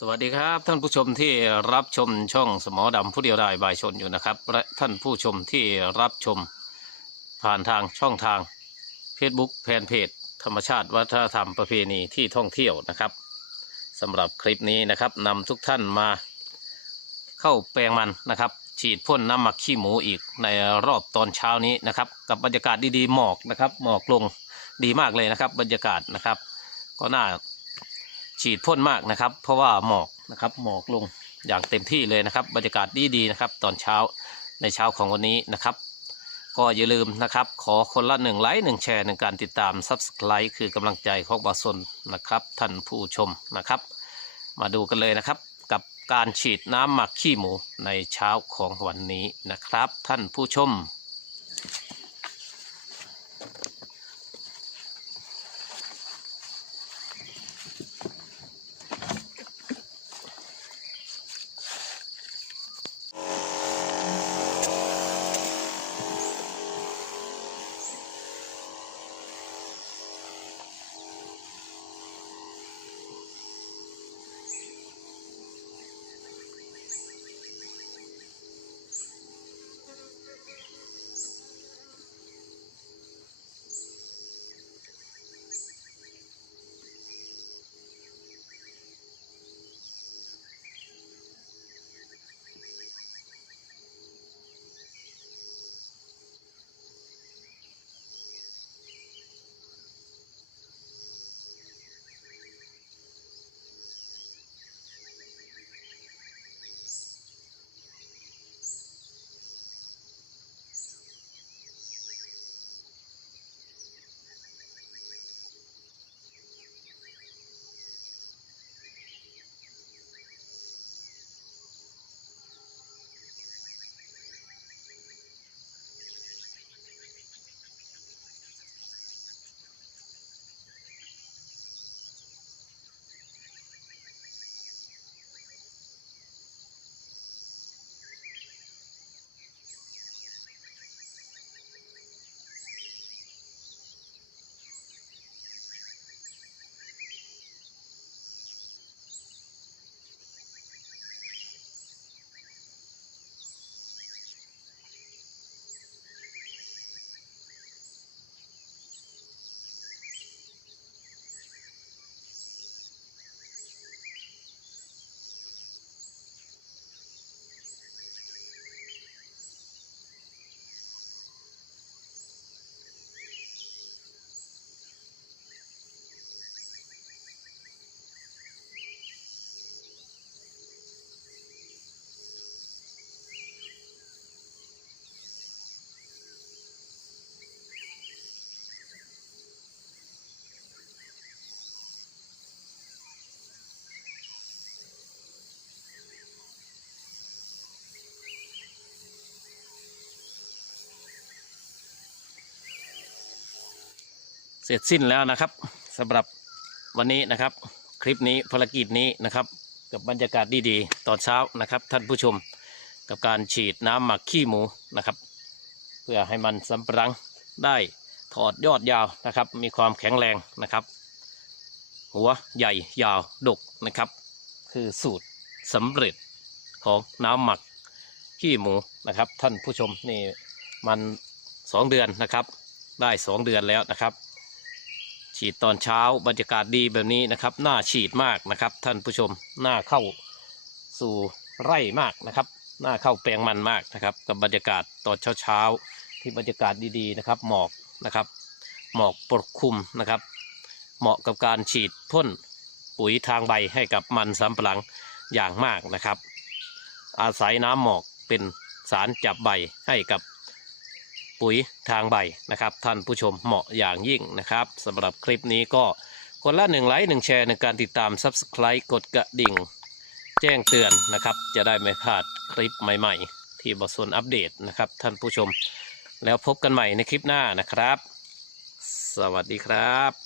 สวัสดีครับ ท่านผู้ชมที่รับชมช่องสมอดำผู้เดียวดายบายชนอยู่นะครับ และท่านผู้ชมที่รับชมผ่านทางช่องทาง Facebook แฟนเพจธรรมชาติวัฒนธรรมประเพณีที่ท่องเที่ยวนะครับสำหรับคลิปนี้นะครับนำทุกท่านมาเข้าแปลงมันนะครับ ฉีดพ่นน้ำหมักขี้หมูอีกในรอบตอนเช้านี้นะครับ กับบรรยากาศดีๆหมอกนะครับหมอกลงดีมากเลยนะครับ บรรยากาศนะครับ ก็น่า ฉีดพ่นมากนะครับ เพราะว่าหมอกนะครับหมอกลงอย่างเต็มที่เลยนะครับบรรยากาศดีๆนะครับ ตอนเช้าในเช้าของวันนี้นะครับ ก็อย่าลืมนะครับ ขอคนละหนึ่งไลค์หนึ่งแชร์หนึ่งการติดตาม Subscribe คือกำลังใจของบาสนนะครับ ท่านผู้ชมนะครับ มาดูกันเลยนะครับ กับการฉีดน้ำหมักขี้หมูในเช้าของวันนี้นะครับ ท่านผู้ชม เสร็จสิ้นแล้วนะครับสำหรับวันนี้นะครับ คลิปนี้ภารกิจนี้นะครับ กับบรรยากาศดีๆ ตอนเช้านะครับ ท่านผู้ชมกับการฉีดน้ำหมักขี้หมูนะครับ เพื่อให้มันสำปรังได้ถอดยอดยาวนะครับ มีความแข็งแรงนะครับ หัวใหญ่ยาวดกนะครับ คือสูตรสำเร็จของน้ำหมักขี้หมูนะครับ ท่านผู้ชมนี่มันสองเดือนนะครับ ได้สองเดือนแล้วนะครับ ฉีดตอนเช้าบรรยากาศดีแบบนี้นะครับน่าฉีดมากนะครับ ท่านผู้ชมน่าเข้าสู่ไร่มากนะครับน่าเข้าแปลงมันมากนะครับ กับบรรยากาศตอนเช้าๆ ที่บรรยากาศดีๆนะครับ หมอกนะครับหมอกปกคลุมนะครับ เหมาะกับการฉีดพ่นปุ๋ยทางใบให้กับมันสำปะหลังอย่างมากนะครับ อาศัยน้ำหมอกเป็นสารจับใบให้กับ ปุ๋ยทางใบนะครับ ท่านผู้ชมเหมาะอย่างยิ่งนะครับสำหรับคลิปนี้ก็คนละหนึ่งไลค์หนึ่งแชร์ในการติดตาม Subscribe กดกระดิ่ง แจ้งเตือนนะครับ จะได้ไม่พลาดคลิปใหม่ ๆ ที่บทสนอัปเดตนะครับ ท่านผู้ชม แล้วพบกันใหม่ในคลิปหน้านะครับ สวัสดีครับ